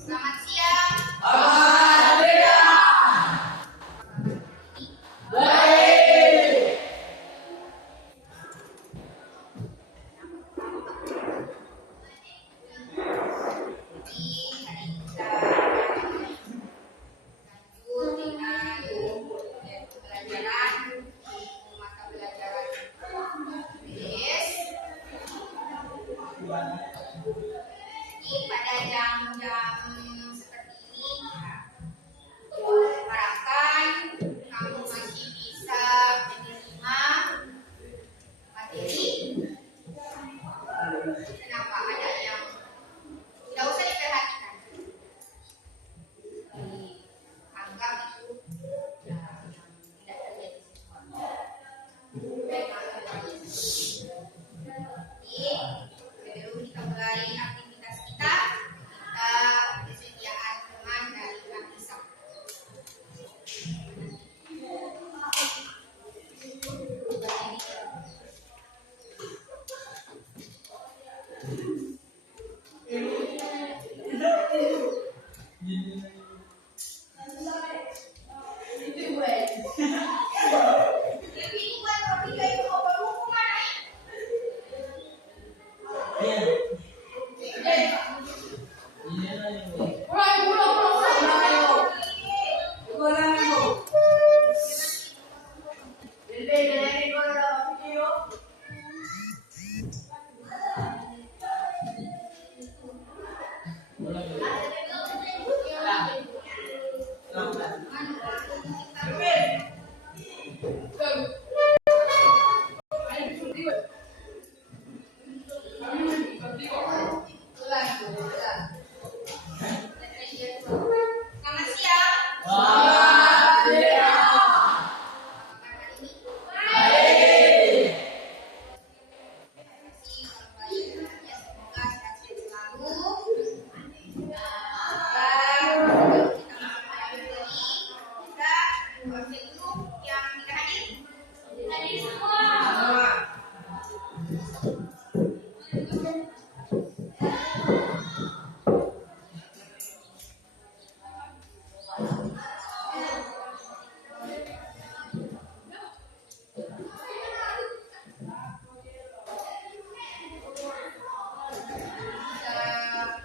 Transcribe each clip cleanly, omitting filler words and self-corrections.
Selamat siang. Pada jam-jam seperti ini, harapkan kamu masih bisa menerima materi. Kenapa ada yang tidak usah diperhatikan? Anggap itu yang tidak terjadi sesuatu. Jadi, sebelum kita mulai aktivitas kita persediaan teman dari Kak Isa. Selamat siang.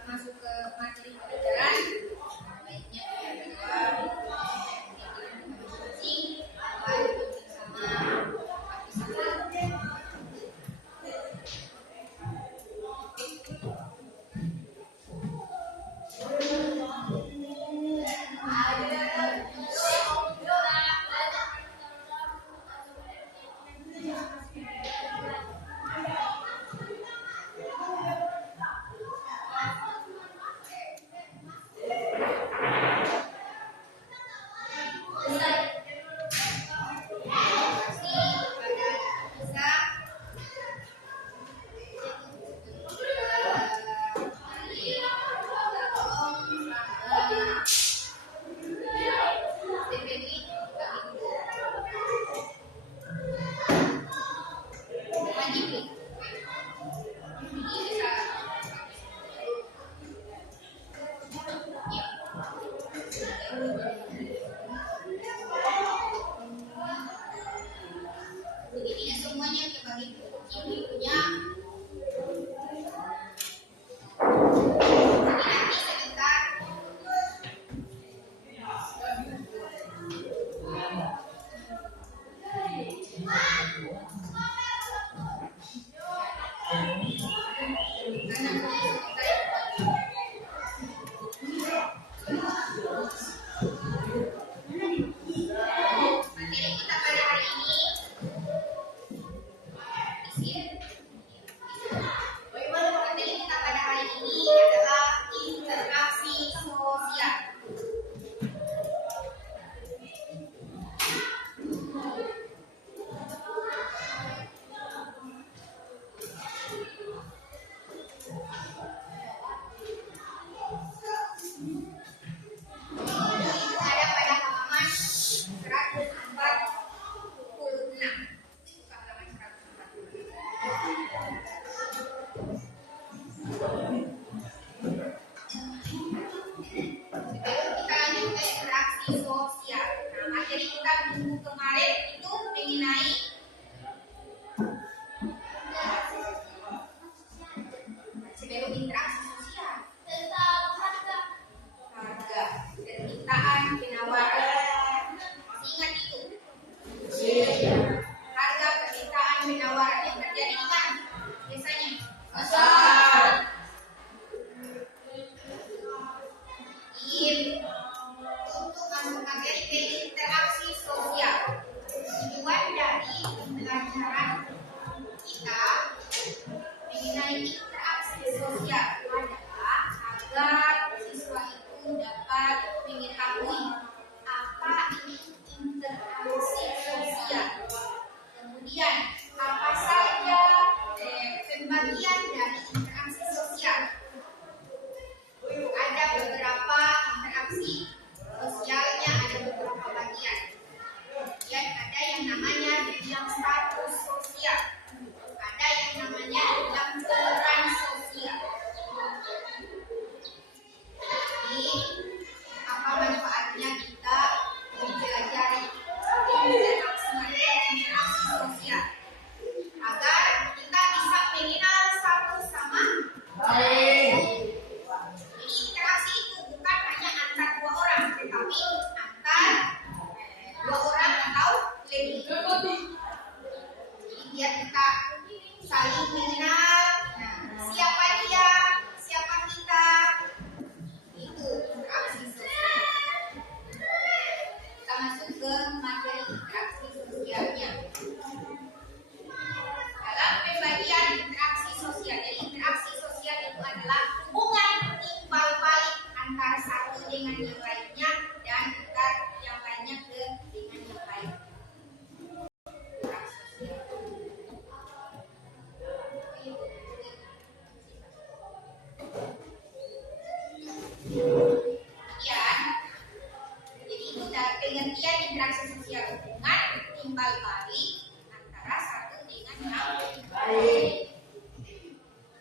Masuk ke materi pelajaran, baiknya kita masing-masing sama Jadi semuanya kebagi ibu-ibunya. Nanti sebentar. Materi kita pada hari ini pembelajaran kita mengenai interaksi sosial adalah agar siswa itu dapat mengetahui apa itu interaksi sosial. Kemudian apa saja pembagian dari interaksi sosial. Ada beberapa interaksi sosialnya, ada beberapa bagian. Kemudian ada yang namanya dibilang status sosial, ada yang namanya dibilang peran sosial. Jadi apa manfaatnya kita mempelajari interaksi sosial agar kita bisa mengenal satu sama lain. Jadi interaksi itu bukan hanya antar dua orang, tetapi antar dua orang atau lebih. Jadi biar kita saling mengenal, siapa dia, siapa kita, itu interaksi sosial. Kita masuk ke materi interaksi sosialnya. Dalam pembagian interaksi sosial, jadi interaksi sosial itu adalah hubungan timbal balik antara satu dengan yang lainnya dan antar yang lainnya dengan yang lain. Kemudian, jadi itu pengertian interaksi sosial, hubungan timbal balik antara satu dengan yang lain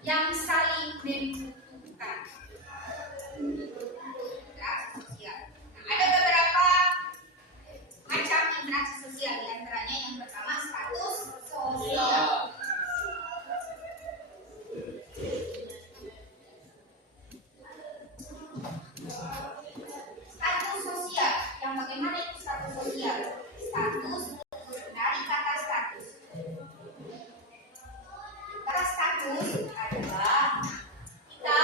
yang saling membutuhkan. Interaksi sosial. Nah, ada beberapa macam interaksi sosial, di antaranya yang pertama status sosial. Status sosial, yang bagaimana itu status sosial? Status dari kata status. Kata status adalah kita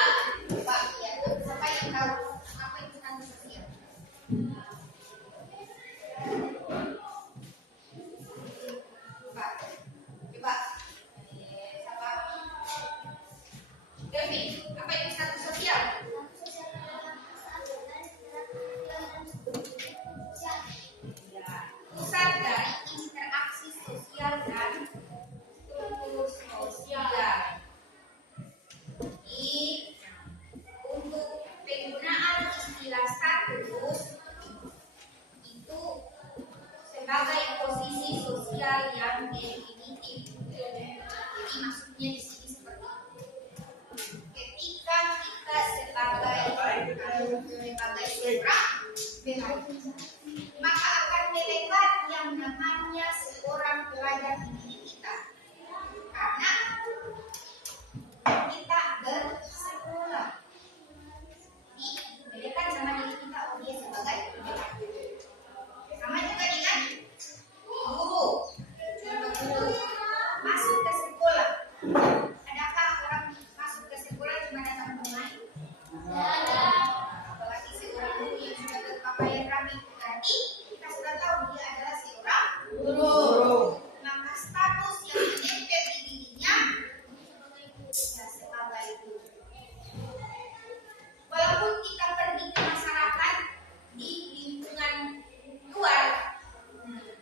coba lihat, siapa yang tahu apa itu status sosial? Coba siapa? Devi, apa itu status sosial? Pusat dari interaksi sosial dan struktur sosial. Jadi untuk penggunaan istilah status itu sebagai posisi sosial yang definitif. Jadi maksudnya di sini seperti itu. Ketika kita sebagai seorang maka akan melekat yang namanya seorang pelajar di diri kita, karena kita bersekolah. Jadi melekat sama diri kita, oh dia sebagai pelajar. Sama juga dengan guru. Contoh guru masuk ke sekolah. Adakah orang masuk ke sekolah cuma datang bermain? Apalagi seorang guru yang sudah berpakaian rapi, berarti kita sudah tahu dia adalah seorang guru. Maka status yang menempel di dirinya ya sebagai guru. Walaupun kita pergi ke masyarakat di lingkungan luar,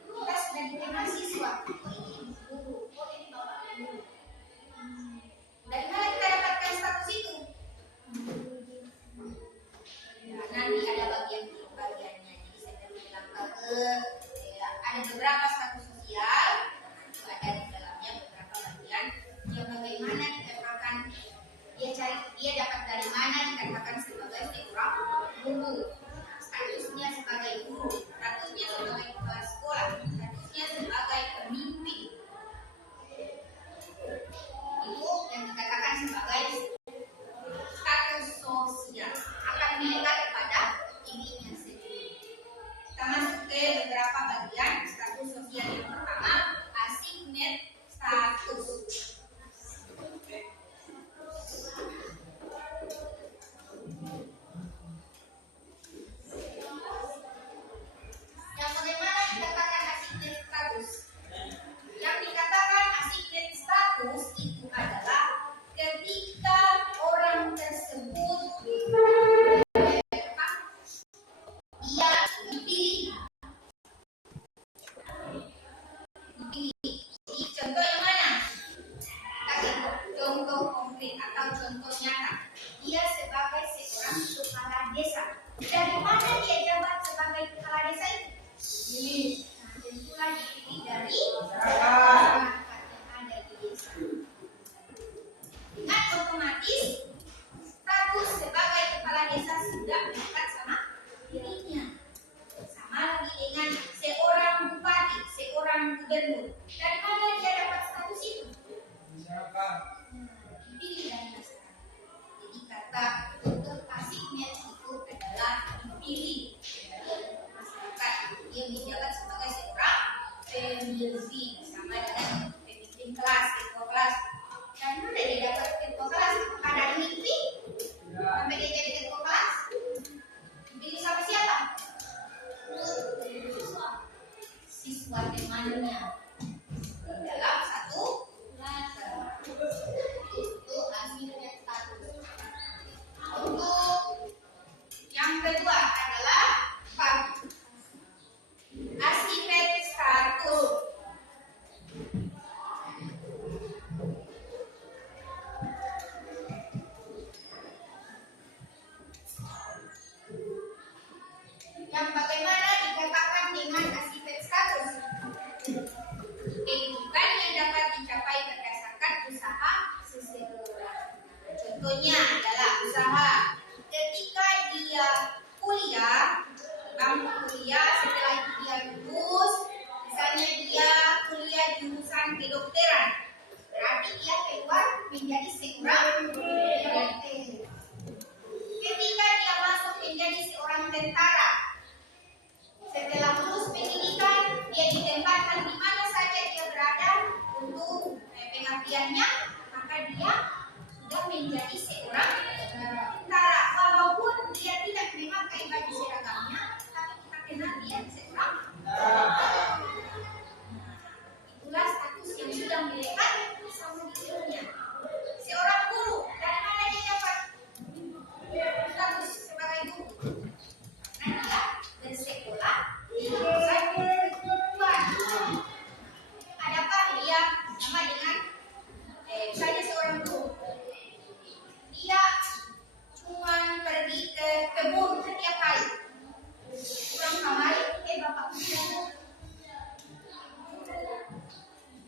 kita sudah dikenal siswa. Oh ini guru, oh ini bapak guru. Dari mana kita dapatkan status itu? Ya, nanti ada bagiannya. Jadi saya baru bilang ada beberapa status sosial, itu ada di dalamnya beberapa bagian yang bagaimana dikatakan dia dapat dari mana dikatakan sebagai seorang guru. Statusnya sebagai guru, statusnya sebagai kepala sekolah, statusnya sebagai pemimpin. Itu yang dikatakan sebagai status sosial, akan melekat kepada dirinya sendiri. Kita masuk ke beberapa bagian status sosial. Yang pertama, assigned status. Yang bagaimana dikatakan assigned status? Yang dikatakan contohnya adalah usaha. Ketika dia kuliah, bangku kuliah, setelah itu dia lulus, misalnya dia kuliah jurusan kedokteran, berarti dia keluar menjadi seorang dokter. Ketika dia masuk menjadi seorang tentara, setelah lulus pendidikan, dia ditempatkan di mana saja dia berada untuk pengabdiannya, maka dia sudah menjadi seorang tentara. Walaupun dia tidak memakai baju seragamnya, tapi kita kenal dia seorang tentara. Itulah status yang sudah melekat sama dirinya. Seorang guru, dari mana dia dapat status sebagai guru? Karena dia bersekolah di jurusan keguruan. Adakah dia sama dengan misalnya seorang guru? Dia cuma pergi ke kebun setiap hari. Pulang kemari, bapak guru.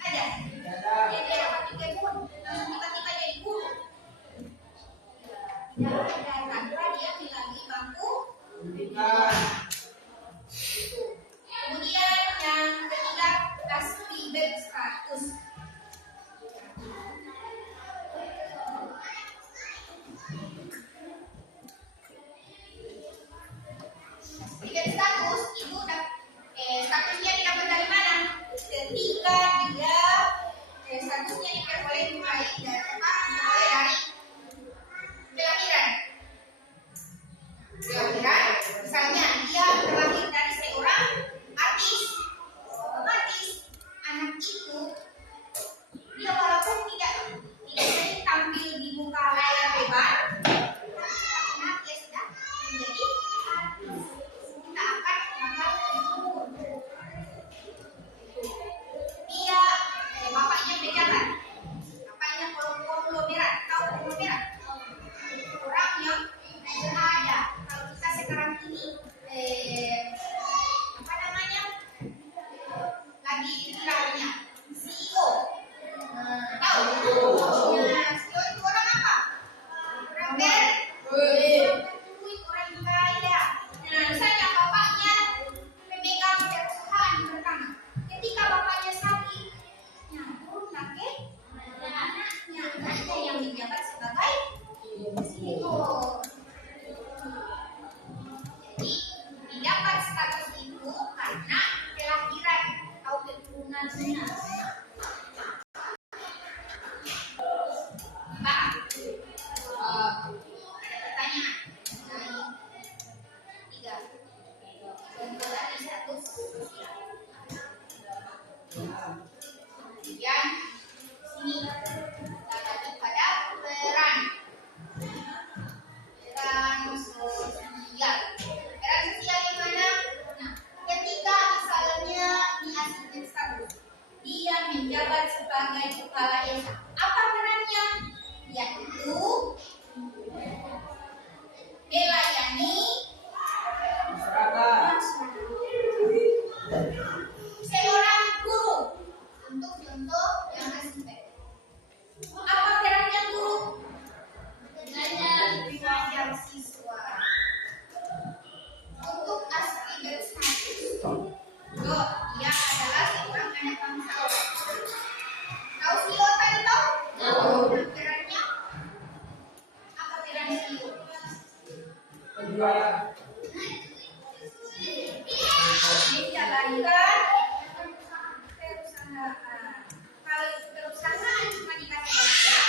Ada? Dia dapat di kebun, lalu tiba-tiba jadi guru. Tidak ada, tanpa dia melalui bangku. Kemudian yang ketiga, pasti berstatus. Status itu statusnya didapat dari mana? Ketika dia statusnya diperoleh mulai dari kelahiran. Misalnya dia terlahir dari seorang artis, otomatis anak itu dia walaupun tidak sering tampil di muka layar lebar, karena dia sudah menjadi artis. Kita akan menganggap dia bapaknya pejabat, bapaknya konglomerat, tahu konglomerat? Orang yang ada. Kalau kita sekarang ini apa namanya? Lagi istilahnya CEO. Tahu? CEO itu orang apa? Orang berduit, orang kaya. Nah, misalnya bapaknya pemegang perusahaan pertama. Ketika bapaknya sakit, turun lagi anaknya yang menjabat sebagai CEO. Jadi didapat status itu karena kelahiran atau keturunannya. Ada pertanyaan? Tiga. Contoh dari status sosial. Kemudian sini kita lanjut pada peran sosial. Peran sosial yang mana? Nah, ketika misalnya di asisten status, dia menjabat sebagai kepala desa. Apa perannya? Yaitu melayani masyarakat. Seorang guru, untuk contoh yang asisten. Apa perannya guru? Mengajar siswa. Untuk asisten status, dia adalah seorang anak bangsa. Tahu CEO tadi tahu? Tahu. Nah, perannya apa peran CEO? Penjualan. Menjalankan perusahaan. Kalau perusahaan cuma dikasih bagian,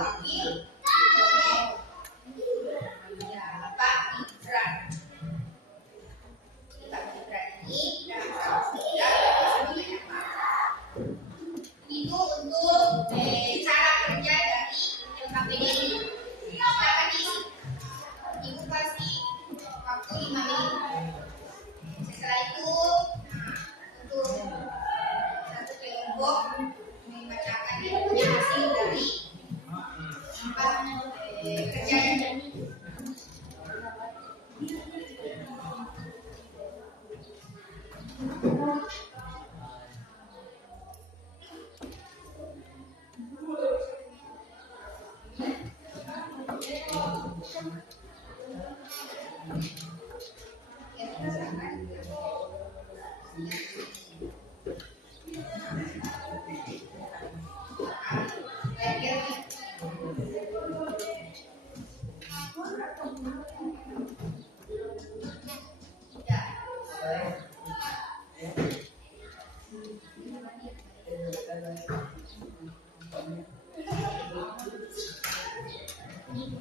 wakil ya Pak Gibran. Pak Gibran ini dalam status sosial sebagai apa? Itu untuk cara kerja dari LKPD ini. Silakan diisi. Ibu kasih waktu 5 menit. Setelah itu, untuk satu kelompok membacakan hasil dari 4 kerjaan.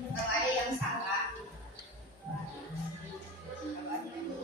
Kalau ada yang salah, kalau ada yang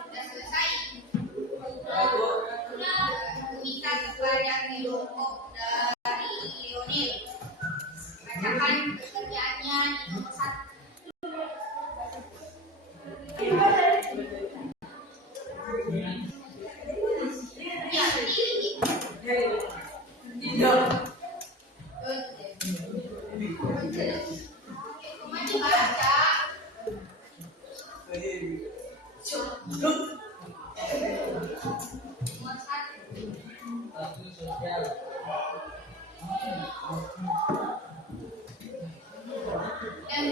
sudah selesai. Minta kepada kelompok dari Lionel bacakan pekerjaannya di nomor 1. Ya, cuma dibaca. Nomor 1. Dan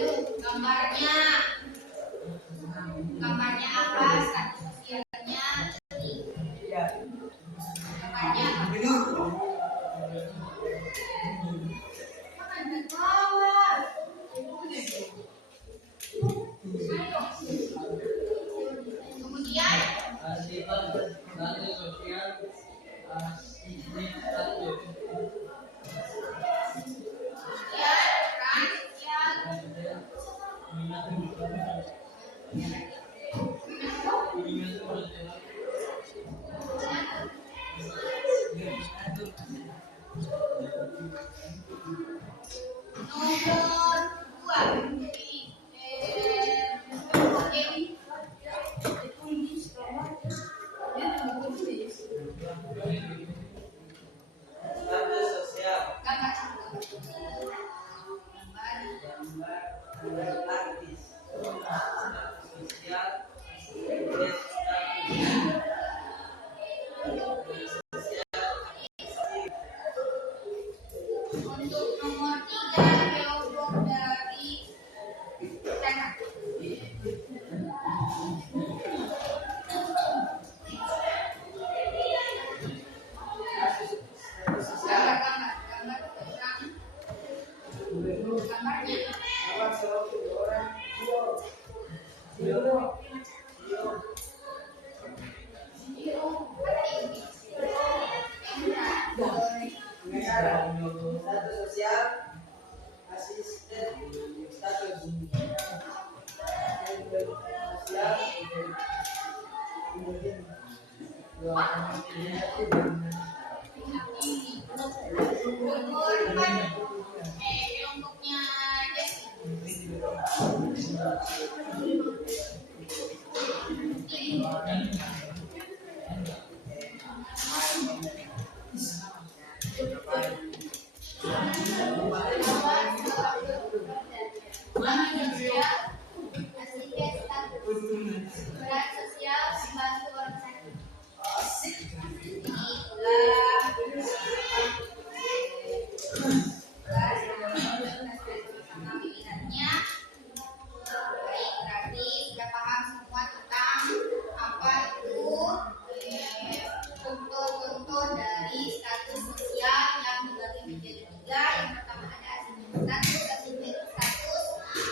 gambarnya apa, status sosialnya, gambarnya kemudian Kelompoknya Desi. Berat sosial membantu orang sakit. Sama pilihannya. Baik, berarti sudah paham semua tentang apa itu contoh-contoh dari status sosial yang dibagi menjadi tiga. Yang pertama ada asimetris status,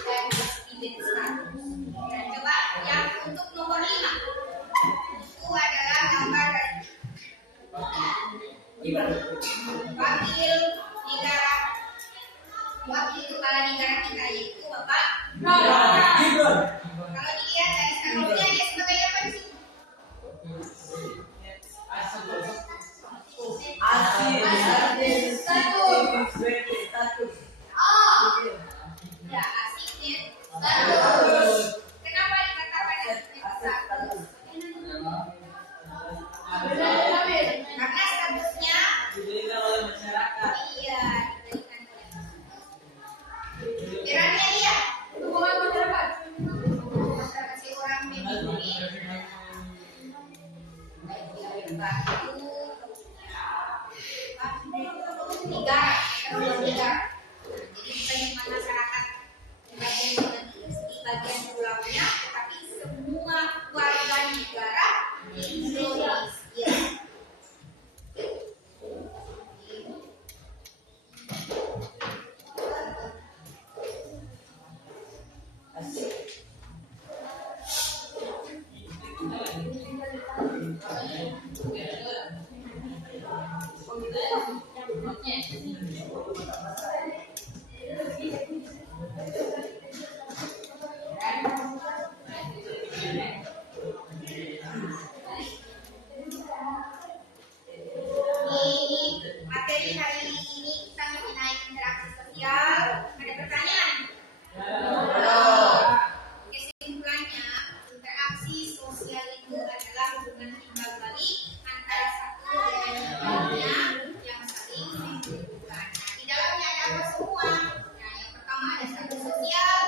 dan asimetris status. Dan coba yang untuk nomor 5 itu adalah gambar dari wakil kepala negara kita, yaitu Bapak Gibran. Kalau dilihat dari statusnya dia sebagai apa di sini? Status. Oh, ya, asimetris status. Kenapa dikatakan asimetris status? Karena statusnya diberikan oleh masyarakat. Iya, diberikan oleh masyarakat. Perannya dia hubungan masyarakat. Masyarakat si orang memberi baik dia berbagi negara. Jadi bukan cuma masyarakat di bagian pulaunya, tetapi semua warga negara Indonesia. Materi hari ini kita mengenai interaksi sosial. Ada pertanyaan? Kesimpulannya, interaksi sosial itu adalah hubungan timbal balik antara satu dengan yang lainnya yang saling membutuhkan. Nah, di dalamnya ada apa semua? Nah, yang pertama ada status sosial,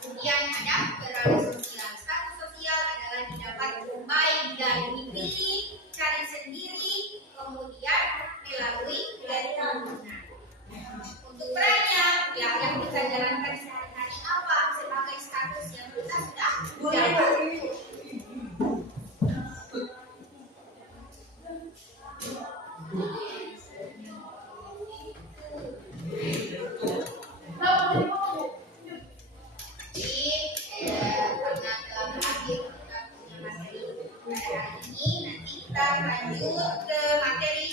kemudian ada peran sosial. Status sosial adalah didapat baik dari dipilih, cari sendiri, kemudian melalui lingkungan. Untuk perannya, yang kita jalankan sehari-hari apa sebagai status yang kita sudah dapat. Karena telah berakhir kita punya materi pada hari ini, nanti kita lanjut ke materi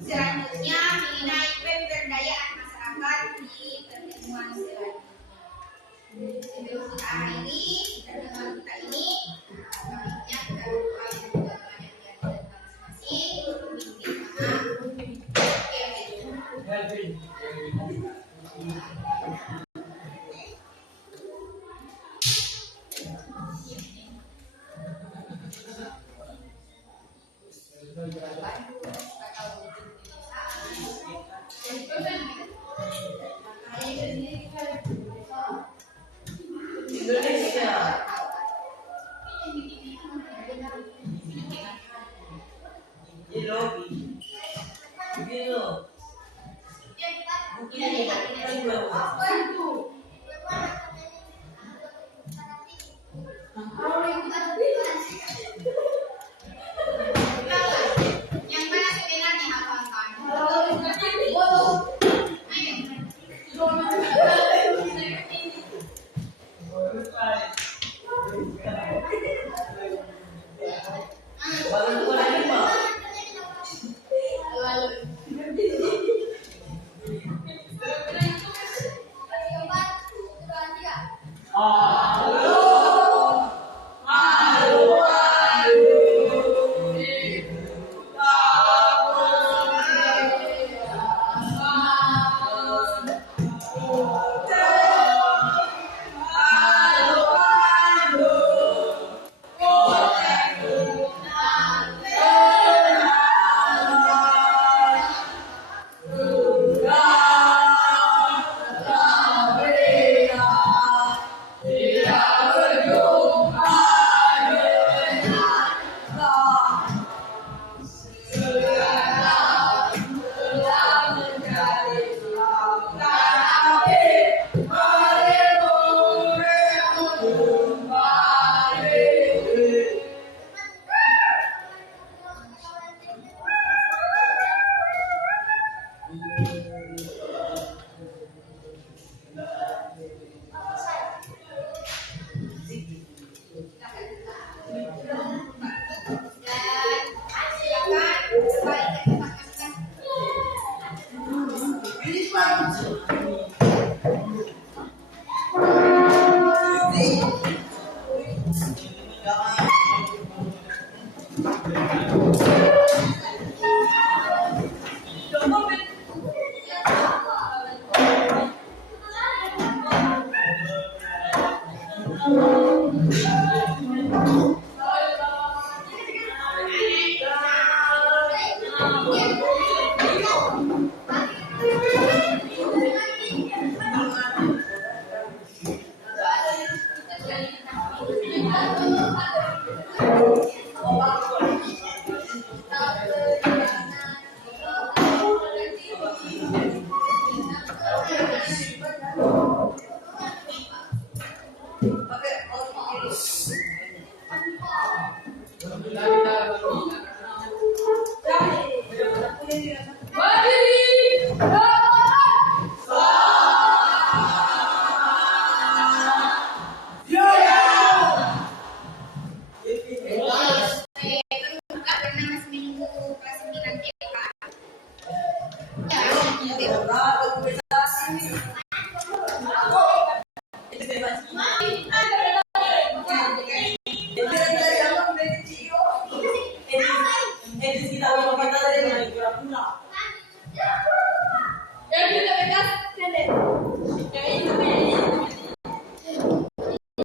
selanjutnya mengenai pemberdayaan masyarakat di pertemuan selanjutnya. Sebelum kita akhiri pertemuan kita ini, selanjutnya kita berdoa juga kepada masing-masing. Kelvin. Indonesia. Apa itu? Yang mana sebenarnya hafalkan? Ayo.